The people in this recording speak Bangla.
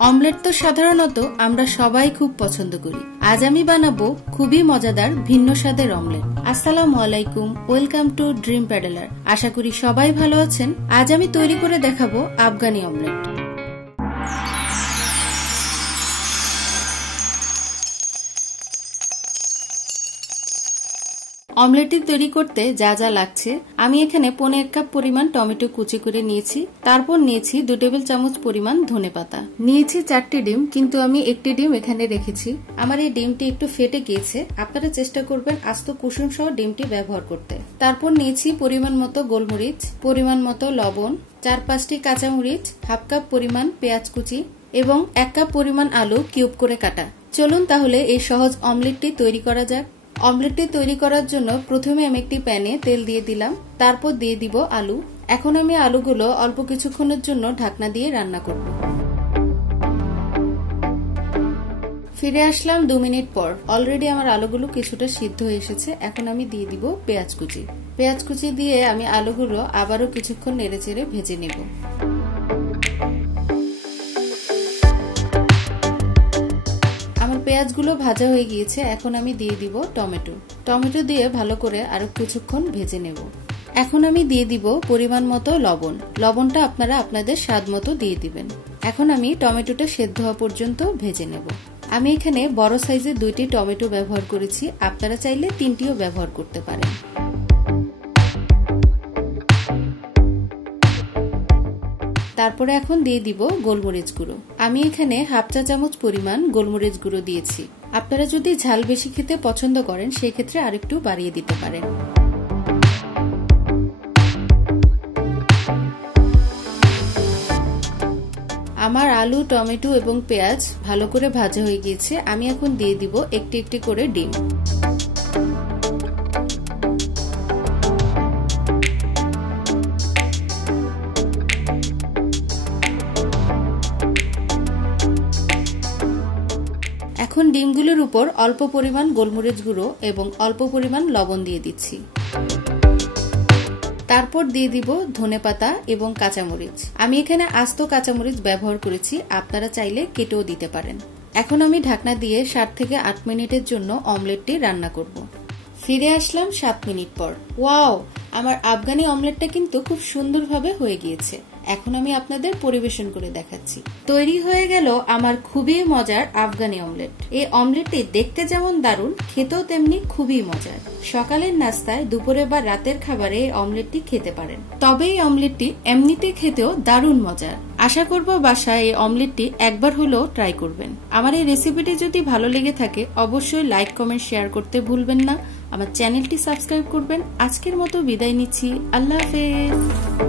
অমলেট তো সাধারণত আমরা সবাই খুব পছন্দ করি। আজ আমি বানাবো খুবই মজাদার ভিন্ন স্বাদের অমলেট। আসসালামু আলাইকুম, ওয়েলকাম টু ড্রিম প্যাডেলার। আশা করি সবাই ভালো আছেন। আজ আমি তৈরি করে দেখাবো আফগানি অমলেট। অমলেটটি তৈরি করতে যা যা লাগছে, আমি এখানে 1.5 কাপ পরিমাণ টমেটো কুচি করে নিয়েছি। তারপর নিয়েছি 2 টেবিল চামচ পরিমাণ ধনেপাতা, নিয়েছি 4টি ডিম, কিন্তু আমি একটি ডিম এখানে রেখেছি। আমার এই ডিমটি একটু ফেটে গিয়েছে, আপনারা চেষ্টা করবেন আস্ত কুসুম সহ ডিমটি ব্যবহার করতে। তারপর নিয়েছি পরিমাণ মতো গোলমরিচ, পরিমাণ মতো লবণ, 4-5টি কাঁচামরিচ, হাফ কাপ পরিমাণ পেঁয়াজ কুচি এবং 1 কাপ পরিমাণ আলু কিউব করে কাটা। চলুন তাহলে এই সহজ অমলেটটি তৈরি করা যাক। অমলেটটি তৈরি করার জন্য প্রথমে আমি একটি প্যানে তেল দিয়ে দিলাম, তারপর দিয়ে দিব আলু। এখন আমি আলুগুলো অল্প কিছুক্ষণের জন্য ঢাকনা দিয়ে রান্না করব। ফিরে আসলাম 2 মিনিট পর। অলরেডি আমার আলুগুলো কিছুটা সিদ্ধ হয়ে এসেছে। এখন আমি দিয়ে দিব পেঁয়াজ কুচি। পেঁয়াজ কুচি দিয়ে আমি আলুগুলো আবারও কিছুক্ষণ নেড়েচেড়ে ভেজে নেব। আমার পেঁয়াজগুলো ভাজা হয়ে গিয়েছে। এখন আমি দিয়ে দিব টমেটো। টমেটো দিয়ে ভালো করে আরো কিছুক্ষণ ভেজে নেব। এখন আমি দিয়ে দিব পরিমাণ মতো লবণ। লবণটা আপনারা আপনাদের স্বাদ মতো দিয়ে দিবেন। এখন আমি টমেটোটা সেদ্ধ হওয়া পর্যন্ত ভেজে নেব। আমি এখানে বড় সাইজের 2টি টমেটো ব্যবহার করেছি, আপনারা চাইলে 3টিও ব্যবহার করতে পারেন। তারপরে এখন দিয়ে দিব গোলমরিচ গুঁড়ো। আমি এখানে হাফ চা চামচ পরিমাণ গোলমরিচ গুঁড়ো দিয়েছি। আপনারা যদি ঝাল বেশি খেতে পছন্দ করেন সেই ক্ষেত্রে আরেকটু বাড়িয়ে দিতে পারেন। আমার আলু, টমেটো এবং পেঁয়াজ ভালো করে ভাজা হয়ে গিয়েছে। আমি এখন দিয়ে দিব একটি একটি করে ডিম। এখন ডিমগুলোর উপর অল্প পরিমাণ গোলমরিচ গুঁড়ো এবং অল্প পরিমাণ লবণ দিয়ে দিচ্ছি। তারপর দিয়ে দিব ধনেপাতা এবং কাঁচামরিচ। আমি এখানে আস্ত কাঁচামরিচ ব্যবহার করেছি, আপনারা চাইলে কেটেও দিতে পারেন। এখন আমি ঢাকনা দিয়ে 7 থেকে 8 মিনিটের জন্য অমলেটটি রান্না করব। ফিরে আসলাম 7 মিনিট পর। ওয়াও, আমার আফগানি অমলেটটা কিন্তু খুব সুন্দরভাবে হয়ে গিয়েছে। এখন আমি আপনাদের পরিবেশন করে দেখাচ্ছি। তৈরি হয়ে গেল আমার খুবই মজার আফগানি অমলেট। এই অমলেটটি দেখতে যেমন দারুণ, খেতেও তেমনি খুবই মজার। সকালের নাস্তায়, দুপুরে বা রাতের খাবারে এই অমলেটটি খেতে পারেন। তবে এই অমলেটটি এমনিতে খেতেও দারুণ মজার। আশা করব বাসায় এই অমলেটটি একবার হলেও ট্রাই করবেন। আমার এই রেসিপিটি যদি ভালো লেগে থাকে অবশ্যই লাইক, কমেন্ট, শেয়ার করতে ভুলবেন না। আমার চ্যানেলটি সাবস্ক্রাইব করবেন। আজকের মতো বিদায় নিচ্ছি। আল্লাহ হাফেজ।